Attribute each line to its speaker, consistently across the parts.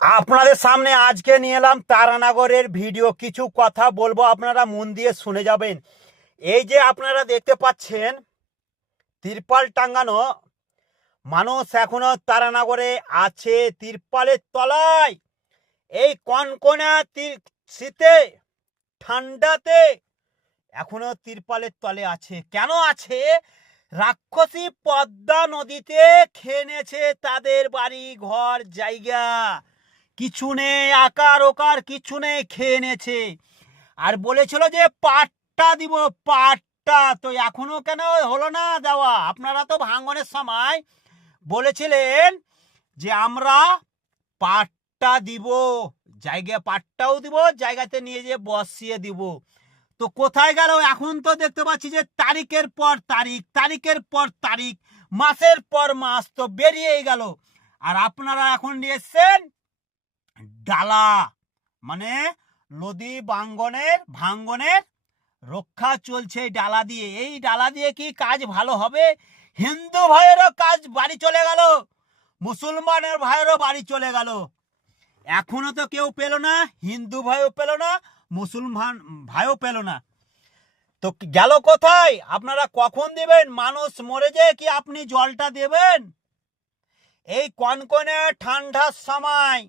Speaker 1: আপনাদের সামনে আজকে নিয়ে এলাম তারানগরের ভিডিও। কিছু কথা বলব, আপনারা মন দিয়ে শুনে যাবেন। এই যে আপনারা দেখতে পাচ্ছেন তিরপাল টাঙ্গানো মানুষ এখনও তারানগরে আছে তিরপালের তলায়। এই কনকনা তি- শীতে, ঠান্ডাতে এখনও তিরপালের তলে আছে। কেন আছে? রাক্ষসী পদ্মা নদীতে খেয়ে নিয়েছে তাদের বাড়ি ঘর জায়গা। কিছু নেই, আকার ওকার কিছু নেই, খেয়ে নেছে আর বলেছিল যে, পাটটা দিব, পাটটা। তো এখনও কেন হলো না দেওয়া? আপনারা তো ভাঙনের সময় বলেছিলেন যে, আমরা পাটটা দিব, জায়গা পাটটাও দিব, জায়গাতে নিয়ে যেয়ে বসিয়ে দিব। তো কোথায় গেল? এখন তো দেখতে পাচ্ছি যে, তারিখের পর তারিখ, তারিখের পর তারিখ, মাসের পর মাস, তো বেরিয়েই গেল। আর আপনারা এখন নিয়ে এসছেন ডালা মানে নদী বাঙ্গনের ভাঙ্গনের রক্ষা চলছে এই ডালা দিয়ে। এই ডালা দিয়ে কি কাজ ভালো হবে? হিন্দু ভাইয়েরও কাজ বাড়ি চলে গেল, মুসলমানের ভাইয়েরও বাড়ি চলে গেল। এখনও তো কেউ পেল না, হিন্দু ভাইও পেল না, মুসলমান ভাইও পেল না। তো গেল কোথায়? আপনারা কখন দেবেন? মানুষ মরে যায় কি আপনি জলটা দেবেন? এই কনকনে ঠান্ডার সময়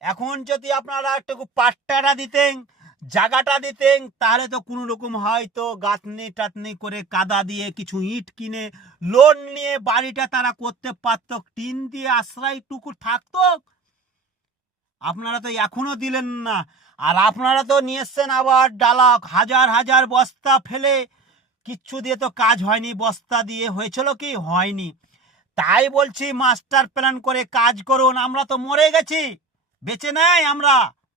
Speaker 1: এখন যদি আপনারা একটু পাট্টাটা দিতেন, জায়গাটা দিতেন, তাহলে তো কোনো রকম হয়তো গাঁথনি টাতনি করে কাদা দিয়ে কিছু ইট কিনে, লোন নিয়ে বাড়িটা তারা করতে পারত, টিন দিয়ে আশ্রয় আশ্রয়টুকু থাকতো। আপনারা তো এখনও দিলেন না। আর আপনারা তো নিয়ে এসছেন আবার ডালা হাজার হাজার বস্তা ফেলে। কিচ্ছু দিয়ে তো কাজ হয়নি, বস্তা দিয়ে। হয়েছিল কি? হয়নি। তাই বলছি, মাস্টার প্ল্যান করে কাজ করুন, আমরা তো মরে গেছি। বেঁচে নাই আমরা।